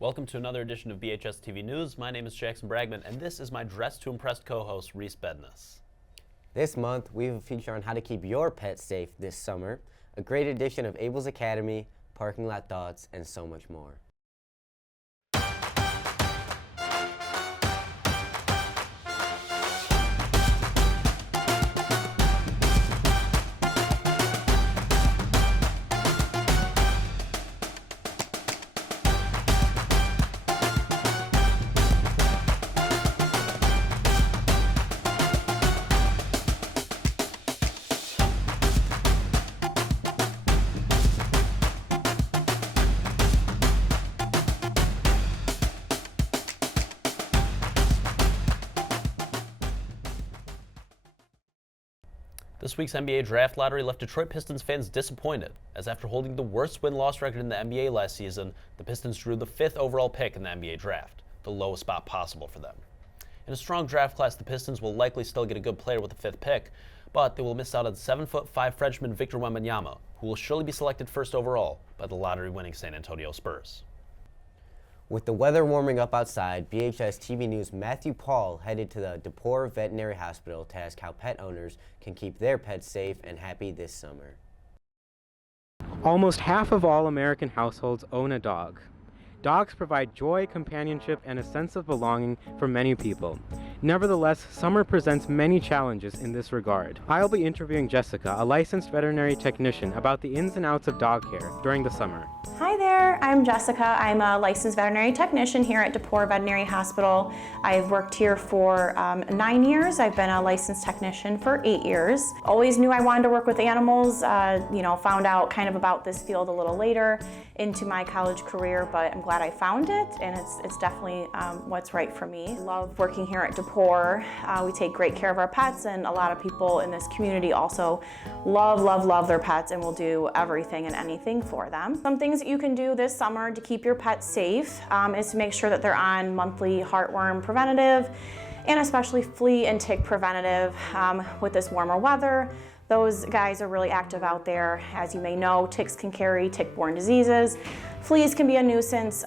Welcome to another edition of BHS-TV News. My name is Jackson Bragman, and this is my Dress to Impress co-host, Reese Bedness. This month, we have a feature on how to keep your pet safe this summer, a great edition of Abel's Academy, parking lot thoughts, and so much more. This week's NBA draft lottery left Detroit Pistons fans disappointed, as after holding the worst win-loss record in the NBA last season, the Pistons drew the 5th overall pick in the NBA draft, the lowest spot possible for them. In a strong draft class, the Pistons will likely still get a good player with the 5th pick, but they will miss out on 7'5" freshman Victor Wembanyama, who will surely be selected first overall by the lottery-winning San Antonio Spurs. With the weather warming up outside, BHS-TV News' Matthew Paul headed to the DePore Veterinary Hospital to ask how pet owners can keep their pets safe and happy this summer. Almost half of all American households own a dog. Dogs provide joy, companionship, and a sense of belonging for many people. Nevertheless, summer presents many challenges in this regard. I'll be interviewing Jessica, a licensed veterinary technician, about the ins and outs of dog care during the summer. Hi there, I'm Jessica. I'm a licensed veterinary technician here at DePore Veterinary Hospital. I've worked here for 9 years. I've been a licensed technician for 8 years. Always knew I wanted to work with animals, found out kind of about this field a little later into my college career, but I'm glad I found it, and it's definitely what's right for me. Love working here at DePore. We take great care of our pets, and a lot of people in this community also love their pets and will do everything and anything for them. Some things that you can do this summer to keep your pets safe is to make sure that they're on monthly heartworm preventative and especially flea and tick preventative with this warmer weather. Those guys are really active out there. As you may know, ticks can carry tick-borne diseases. Fleas can be a nuisance,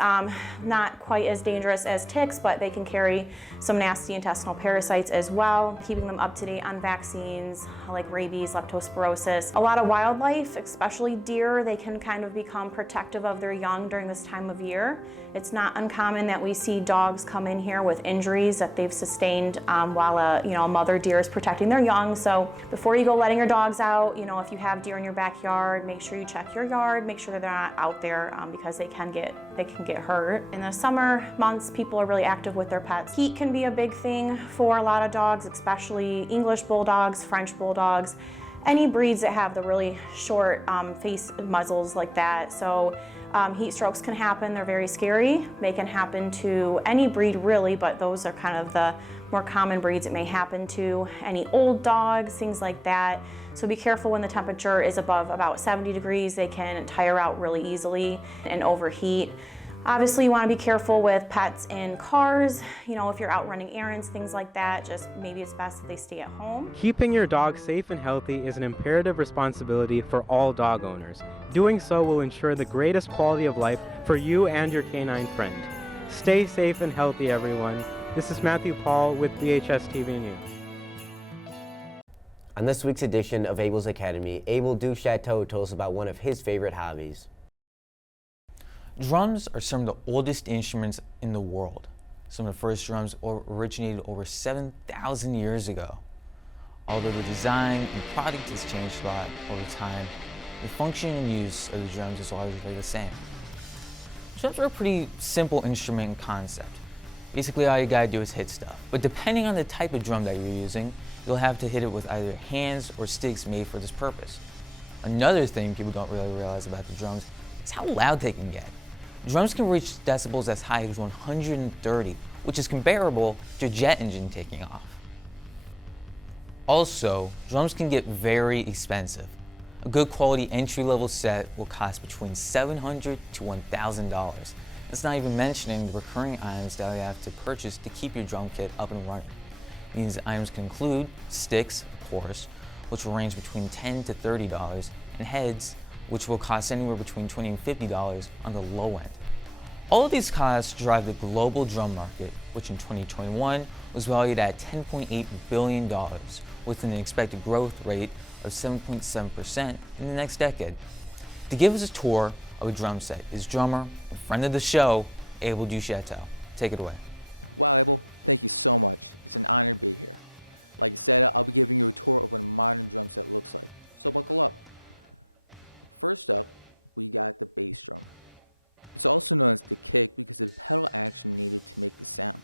not quite as dangerous as ticks, but they can carry some nasty intestinal parasites as well, keeping them up to date on vaccines like rabies, leptospirosis. A lot of wildlife, especially deer, they can kind of become protective of their young during this time of year. It's not uncommon that we see dogs come in here with injuries that they've sustained while a mother deer is protecting their young. So before you go letting your dogs out, if you have deer in your backyard, make sure you check your yard, make sure that they're not out there because they can get hurt. In the summer months, people are really active with their pets. Heat can be a big thing for a lot of dogs, especially English bulldogs, French bulldogs, any breeds that have the really short face muzzles like that. So heat strokes can happen. They're very scary. They can happen to any breed really, but those are kind of the more common breeds it may happen to. Any old dogs, things like that. So be careful when the temperature is above about 70 degrees. They can tire out really easily and overheat. Obviously, you want to be careful with pets in cars. If you're out running errands, things like that, just maybe it's best if they stay at home. Keeping your dog safe and healthy is an imperative responsibility for all dog owners. Doing so will ensure the greatest quality of life for you and your canine friend. Stay safe and healthy, everyone. This is Matthew Paul with BHS-TV News. On this week's edition of Abel's Academy, Abel Duchateau told us about one of his favorite hobbies. Drums are some of the oldest instruments in the world. Some of the first drums originated over 7,000 years ago. Although the design and product has changed a lot over time, the function and use of the drums is largely the same. Drums are a pretty simple instrument and concept. Basically, all you gotta do is hit stuff. But depending on the type of drum that you're using, you'll have to hit it with either hands or sticks made for this purpose. Another thing people don't really realize about the drums is how loud they can get. Drums can reach decibels as high as 130, which is comparable to a jet engine taking off. Also, drums can get very expensive. A good quality entry-level set will cost between $700 to $1,000. That's not even mentioning the recurring items that you have to purchase to keep your drum kit up and running. These items can include sticks, of course, which will range between $10 to $30, and heads, which will cost anywhere between $20 and $50 on the low end. All of these costs drive the global drum market, which in 2021 was valued at $10.8 billion, with an expected growth rate of 7.7% in the next decade. To give us a tour of a drum set is drummer and friend of the show, Abel Duchetto. Take it away. Wow, Abel, thank you so much. It's an honor to be here. Like you said, I'll be giving you a tour of what a modern drum set looks like, so buckle up. First up, we got the bass drum. It's also known as the kick because of the pedal action needed to make the sound.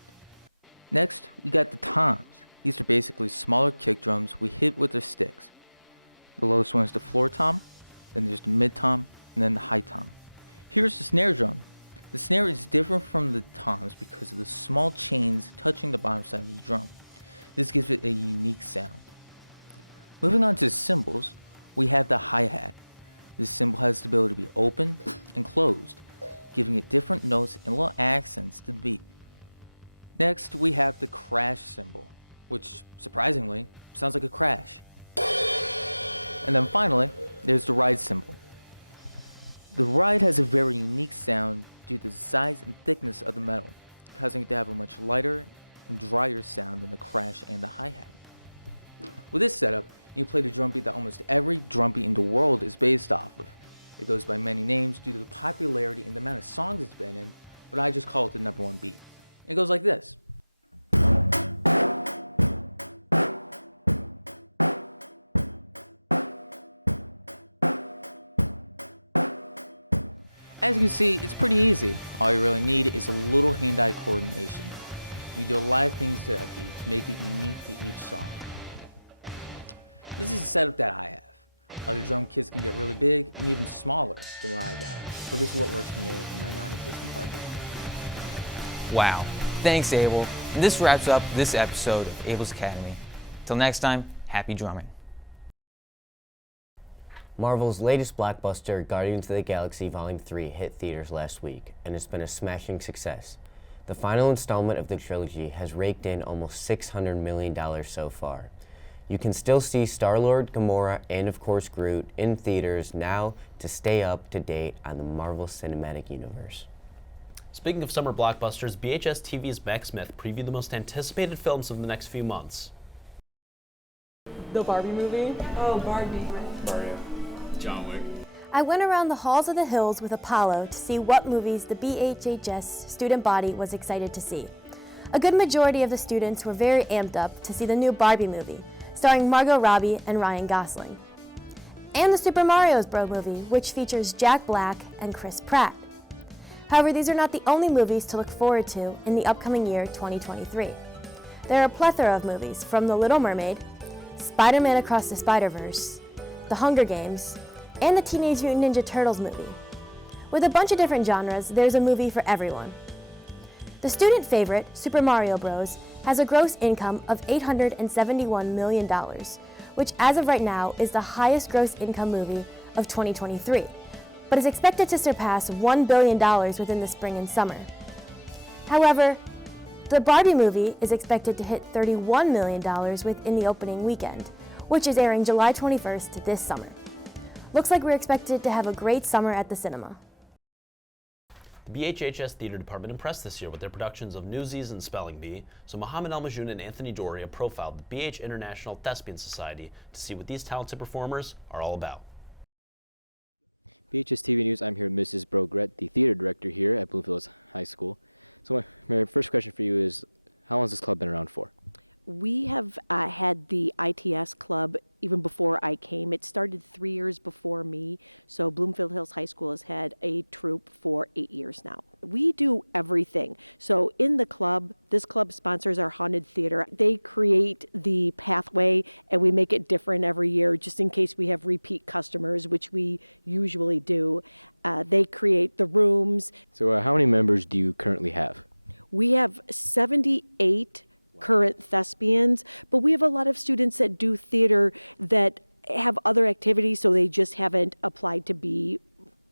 Next, we got the toms. These are basically smaller kick drums we hit with our sticks. The lowest one is the floor tom, then there's the mid tom, and then the high tom. Here's the snare drum. The snare is different from the toms because of the small chains touching the bottom side of the drum. This gives it a unique sound. Moving on to the cymbals, we have the hi-hat. This cymbal has the ability to be open and closed, giving it different notes and little accents to the beat. Next, we have the crash cymbal, which, surprisingly, sounds like a crash. And then finally, there's the ride cymbal. The ride has a very unique sound due to the size and thickness of the metal, causing it to have a much lighter and drier sound than the crash and the hi-hat. With this setup, you play the drum beat that almost every drum beat in the world is based off of. It goes by many names due to the popularity and the amount of songs it's been in, but I just call it the #1 beat. It goes like this. As you can see, it's pretty easy. All you really need is a little hand-eye coordination. We do a lot of things to that beat to make it unique to each song. This is a setup that I have. Other drum kits can get really big and even smaller than what I got, but this is what works for me in my non-existent budget. Wow. Thanks, Abel. And this wraps up this episode of Abel's Academy. Till next time, happy drumming. Marvel's latest blockbuster, Guardians of the Galaxy Volume 3, hit theaters last week, and it's been a smashing success. The final installment of the trilogy has raked in almost $600 million so far. You can still see Star-Lord, Gamora, and of course Groot in theaters now to stay up to date on the Marvel Cinematic Universe. Speaking of summer blockbusters, BHS-TV's Max Smith previewed the most anticipated films of the next few months. The Barbie movie? Oh, Barbie. Mario. John Wick. I went around the halls of the hills with Apollo to see what movies the BHHS student body was excited to see. A good majority of the students were very amped up to see the new Barbie movie, starring Margot Robbie and Ryan Gosling. And the Super Mario Bros. Movie, which features Jack Black and Chris Pratt. However, these are not the only movies to look forward to in the upcoming year 2023. There are a plethora of movies from The Little Mermaid, Spider-Man Across the Spider-Verse, The Hunger Games, and the Teenage Mutant Ninja Turtles movie. With a bunch of different genres, there's a movie for everyone. The student favorite, Super Mario Bros., has a gross income of $871 million, which as of right now is the highest gross income movie of 2023, but is expected to surpass $1 billion within the spring and summer. However, the Barbie movie is expected to hit $31 million within the opening weekend, which is airing July 21st this summer. Looks like we're expected to have a great summer at the cinema. The BHHS Theater Department impressed this year with their productions of Newsies and Spelling Bee, so Mohammed Al-Majoun and Anthony Doria profiled the BH International Thespian Society to see what these talented performers are all about. BHS-TV News, I'm here with Mrs. Brogret, the theater director here at Bloomfield High School. So my first question for you is, how long has this club been around for? We have had the ITS club even before I came. It started 3 years before me, so Bloomfield Hills High School has had a troupe for 8 years now. We do everything. So in the club, this club sponsors our haunted theater. They create the pathway, and we make it different every year just in case we have repeat customers, which we usually do. They create the rooms. So how many members do you currently have? We have 78 current thespians, but we have a lot of students that do theater that have other activities, so they just haven't applied to be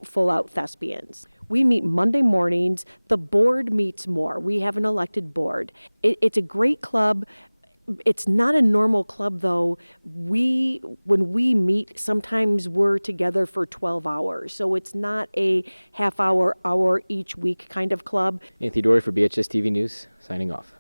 full-out thespians. We meet Monday mornings. The board meets more. We have an elected board. It's a great club. It's not a normal club, though. When we meet, sometimes we're together for 12 hours. So it's not a hour each week kind of club. Anthony Dory for BHS-TV News, signing off.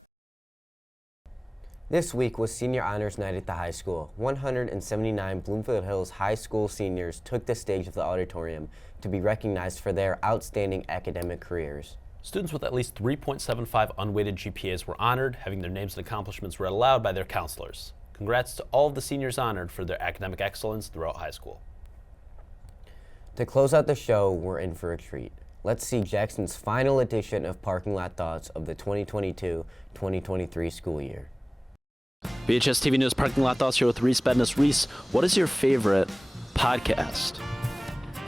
This week was Senior Honors Night at the high school. 179 Bloomfield Hills High School seniors took the stage of the auditorium to be recognized for their outstanding academic careers. Students with at least 3.75 unweighted GPAs were honored, having their names and accomplishments read aloud by their counselors. Congrats to all of the seniors honored for their academic excellence throughout high school. To close out the show, we're in for a treat. Let's see Jackson's final edition of Parking Lot Thoughts of the 2022-2023 school year. BHS-TV News Parking Lot Thoughts here with Reese Bedness. Reese, what is your favorite podcast?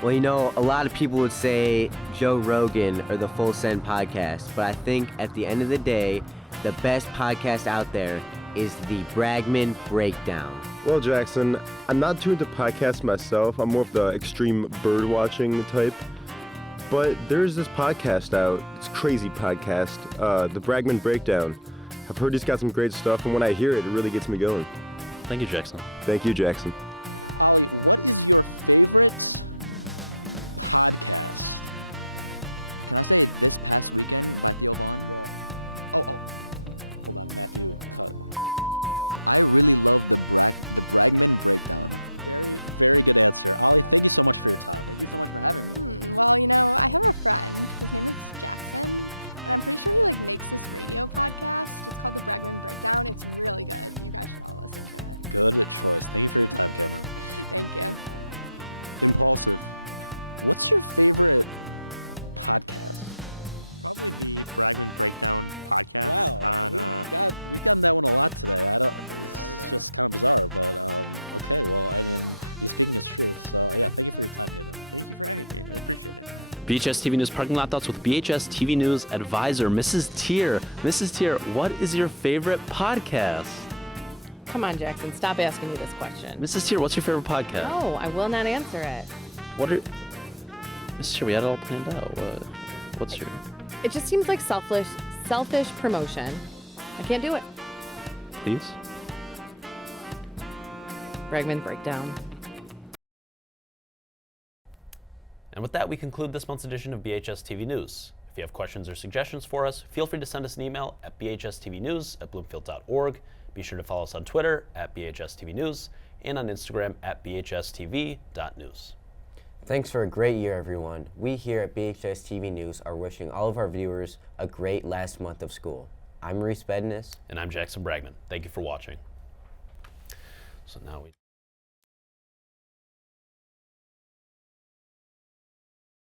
Well, you know, a lot of people would say Joe Rogan or the Full Send podcast, but I think at the end of the day, the best podcast out there is the Bragman Breakdown. Well, Jackson, I'm not too into podcasts myself. I'm more of the extreme bird watching type. But there's this podcast out. It's a crazy podcast, the Bragman Breakdown. I've heard he's got some great stuff, and when I hear it, it really gets me going. Thank you, Jackson. Thank you, Jackson. Ollie, what is your favorite podcast? Can I say This Past Weekend by Theo Vaughn? Hold on, Matthew, cut. I really love the Bragman Breakdown. Very good answer. Ollie, thank you so much for your time. Thank you so much for having me. Well, you know, I have a friend. His name is Jackson, and I'm pretty sure he makes this radio podcast. It's called the Bragman Breakdown. It's really good. You guys should all listen to it. Good choice. Thank you for your time, Cameron. Thank you. Impulsive. What's your favorite podcast? Probably the Bragman Breakdown podcast. Wow, we've gotten that one a lot today. It's just kind of bizarre, but okay. Well, I mean, he's speaking his truth. So yeah, thank you for your time, Hayden. Thank you for having me. I appreciate it. BHS-TV News Parking Lot Thoughts with BHS-TV News advisor, Mrs. Tier. Mrs. Tier, what is your favorite podcast? Come on, Jackson, stop asking me this question. Mrs. Tier, what's your favorite podcast? No, I will not answer it. Mrs. Tier, we had it all planned out. What's your... It just seems like selfish promotion. I can't do it. Please? Bragman Breakdown. And with that, we conclude this month's edition of BHS-TV News. If you have questions or suggestions for us, feel free to send us an email at bhstvnews@bloomfield.org. Be sure to follow us on Twitter at BHSTVNews and on Instagram at bhstv.news. Thanks for a great year, everyone. We here at BHS TV News are wishing all of our viewers a great last month of school. I'm Reese Bedness. And I'm Jackson Bragman. Thank you for watching. So now we...